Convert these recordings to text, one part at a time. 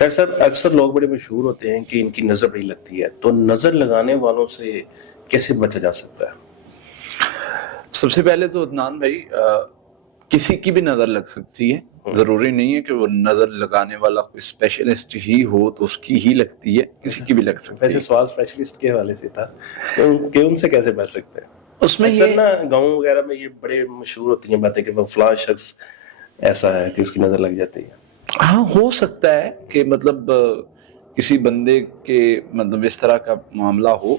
خیر صاحب، اکثر لوگ بڑے مشہور ہوتے ہیں کہ ان کی نظر بڑی لگتی ہے، تو نظر لگانے والوں سے کیسے بچا جا سکتا ہے؟ سب سے پہلے تو عدنان بھائی، کسی کی بھی نظر لگ سکتی ہے، ضروری نہیں ہے کہ وہ نظر لگانے والا کوئی اسپیشلسٹ ہی ہو تو اس کی ہی لگتی ہے، کسی کی بھی لگ سکتی ہے۔ ویسے سوال اسپیشلسٹ کے حوالے سے تھا کہ ان سے کیسے بچ سکتے ہیں؟ اس میں اکثر یہ نا گاؤں وغیرہ میں یہ بڑے مشہور ہوتی ہیں باتیں کہ وہ فلاں شخص ایسا ہے کہ اس کی نظر لگ جاتی ہے۔ ہاں ہو سکتا ہے کہ مطلب کسی بندے کے مطلب اس طرح کا معاملہ ہو۔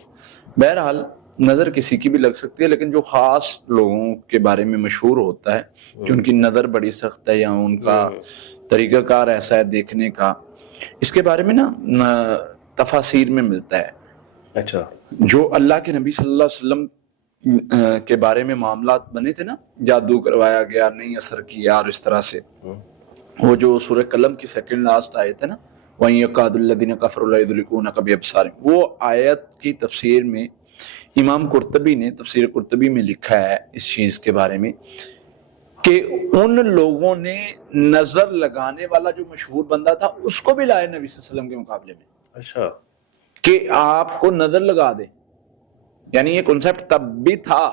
بہرحال نظر کسی کی بھی لگ سکتی ہے، لیکن جو خاص لوگوں کے بارے میں مشہور ہوتا ہے کہ ان کی نظر بڑی سخت ہے یا ان کا طریقہ کار ایسا ہے دیکھنے کا، اس کے بارے میں نا تفاسیر میں ملتا ہے۔ اچھا، جو اللہ کے نبی صلی اللہ علیہ وسلم کے بارے میں معاملات بنے تھے نا، جادو کروایا گیا، نہیں اثر کیا، اور اس طرح سے وہ جو سورہ قلم کی سیکنڈ لاسٹ آیت ہے نا، وَإِن يَكَادُ الَّذِينَ كَفَرُوا لَيُزْلِقُونَكَ بِأَبْصَارِهِمْ، وہ آیت کی تفسیر میں امام قرطبی نے تفسیر قرطبی میں لکھا ہے اس چیز کے بارے میں کہ ان لوگوں نے نظر لگانے والا جو مشہور بندہ تھا اس کو بھی لائے نبی صلی اللہ علیہ وسلم کے مقابلے میں، اچھا، کہ آپ کو نظر لگا دے۔ یعنی یہ کنسیپٹ تب بھی تھا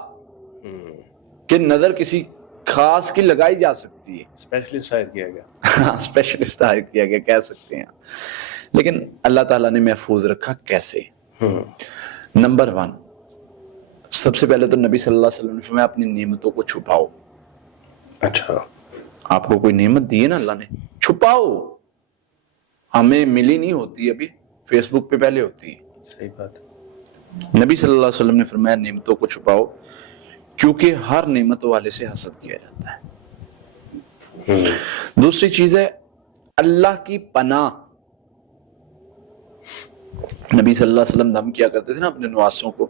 کہ نظر کسی خاص کی لگائی جا سکتی ہے، اسپیشلسٹ ہائر کیا گیا۔ ہاں اسپیشلسٹ ہائر کیا گیا کہہ سکتے ہیں، لیکن اللہ تعالیٰ نے محفوظ رکھا۔ کیسے؟ نمبر 1، سب سے پہلے تو نبی صلی اللہ علیہ وسلم نے فرمایا اپنی نعمتوں کو چھپاؤ۔ اچھا، آپ کو کوئی نعمت دی ہے نا اللہ نے، چھپاؤ۔ ہمیں ملی نہیں ہوتی ابھی، فیس بک پہ پہلے ہوتی ہے۔ صحیح بات ہے۔ نبی صلی اللہ علیہ وسلم نے فرمایا نعمتوں کو چھپاؤ، کیونکہ ہر نعمت والے سے حسد کیا جاتا ہے۔ دوسری چیز ہے اللہ کی پناہ۔ نبی صلی اللہ علیہ وسلم دم کیا کرتے تھے نا اپنے نواسوں کو،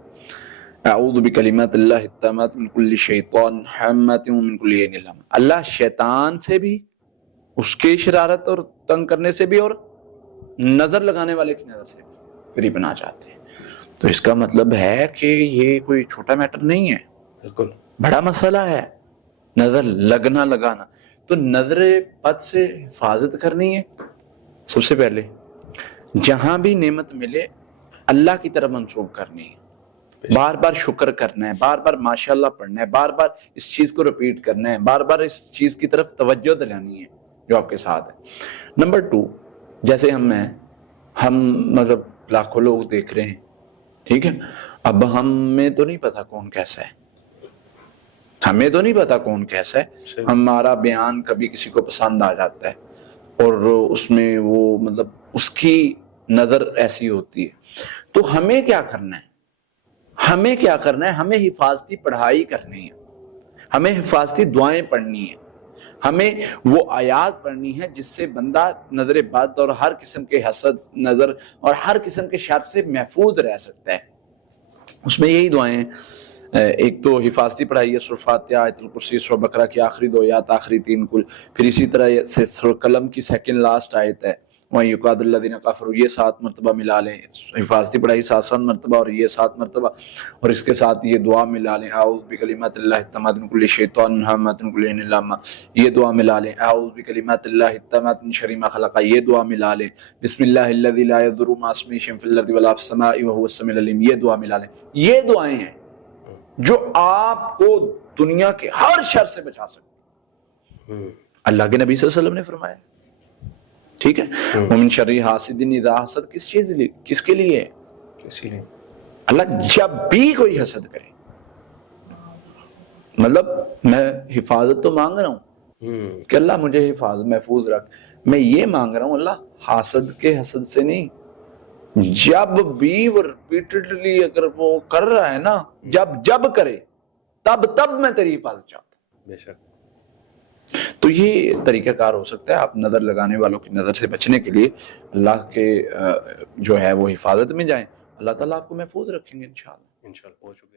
اعوذ بکلمات اللہ التامات من کل شیطان حامۃ ومن کل عین لامۃ۔ اللہ شیطان سے بھی، اس کے شرارت اور تنگ کرنے سے بھی، اور نظر لگانے والے کی نظر سے بھی تیری پناہ چاہتے ہیں۔ تو اس کا مطلب ہے کہ یہ کوئی چھوٹا میٹر نہیں ہے، بالکل بڑا مسئلہ ہے نظر لگنا لگانا۔ تو نظر بد سے حفاظت کرنی ہے۔ سب سے پہلے جہاں بھی نعمت ملے اللہ کی طرف منسوب کرنی ہے، بار بار شکر کرنا ہے، بار بار ماشاءاللہ پڑھنا ہے، بار بار اس چیز کو ریپیٹ کرنا ہے، بار بار اس چیز کی طرف توجہ دلانی ہے جو آپ کے ساتھ ہے۔ نمبر 2، جیسے ہم مطلب لاکھوں لوگ دیکھ رہے ہیں، ٹھیک ہے، اب ہمیں تو نہیں پتا کون کیسا ہے، ہمیں تو نہیں پتا کون کیسا ہے، ہمارا بیان کبھی کسی کو پسند آ جاتا ہے اور اس میں وہ مطلب اس کی نظر ایسی ہوتی ہے۔ تو ہمیں کیا کرنا ہے؟ ہمیں حفاظتی پڑھائی کرنی ہے، ہمیں حفاظتی دعائیں پڑھنی ہیں، ہمیں وہ آیات پڑھنی ہے جس سے بندہ نظر بد اور ہر قسم کے حسد، نظر اور ہر قسم کے شر سے محفوظ رہ سکتا ہے۔ اس میں یہی دعائیں ہیں، ایک تو حفاظتی پڑھائی ہے، سورہ فاتحہ، آیت الکرسی، سورہ بقرہ کی آخری 2 آیات، آخری 3 کل، پھر اسی طرح سے سورہ قلم کی سیکنڈ لاسٹ آیت ہے، وَإِن يُكَادُ الَّذِينَ كَفَرُوا، یہ 7 مرتبہ ملا لیں، حفاظتی پڑھائی 7 مرتبہ اور یہ 7 مرتبہ، اور اس کے ساتھ یہ دعا ملا لیں، اعوذ بکلمات اللہ التامات من کل شیطان حامۃ من کل عین لامۃ، یہ دعا ملا لیں، اعوذ بکلمات اللہ التامات من شر ما خلق، یہ دعا ملا لیں، بسم اللہ الذی لا یضر مع اسمہ شیء فی الارض ولا فی السماء وهو السمیع العلیم، یہ دعا ملا لیں۔ یہ دعائیں ہیں جو آپ کو دنیا کے ہر شر سے بچا سکتے ہیں، اللہ کے نبی صلی اللہ علیہ وسلم نے فرمایا، ٹھیک ہے۔ وَمِن شَرِّ حَاسِدٍ إِذَا حَسَدَ، کس کے لیے ہے؟ کسی لیے اللہ جب بھی کوئی حسد کرے، مطلب میں حفاظت تو مانگ رہا ہوں کہ اللہ مجھے محفوظ رکھ، میں یہ مانگ رہا ہوں اللہ حاسد کے حسد سے نہیں، جب بھی وہ ریپیٹڈلی اگر وہ کر رہا ہے نا، جب کرے تب میں تیری حفاظت چاہتا ہوں۔ بے شک۔ تو یہ طریقہ کار ہو سکتا ہے آپ نظر لگانے والوں کی نظر سے بچنے کے لیے اللہ کے جو ہے وہ حفاظت میں جائیں، اللہ تعالیٰ آپ کو محفوظ رکھیں گے انشاءاللہ۔ بہت شکریہ۔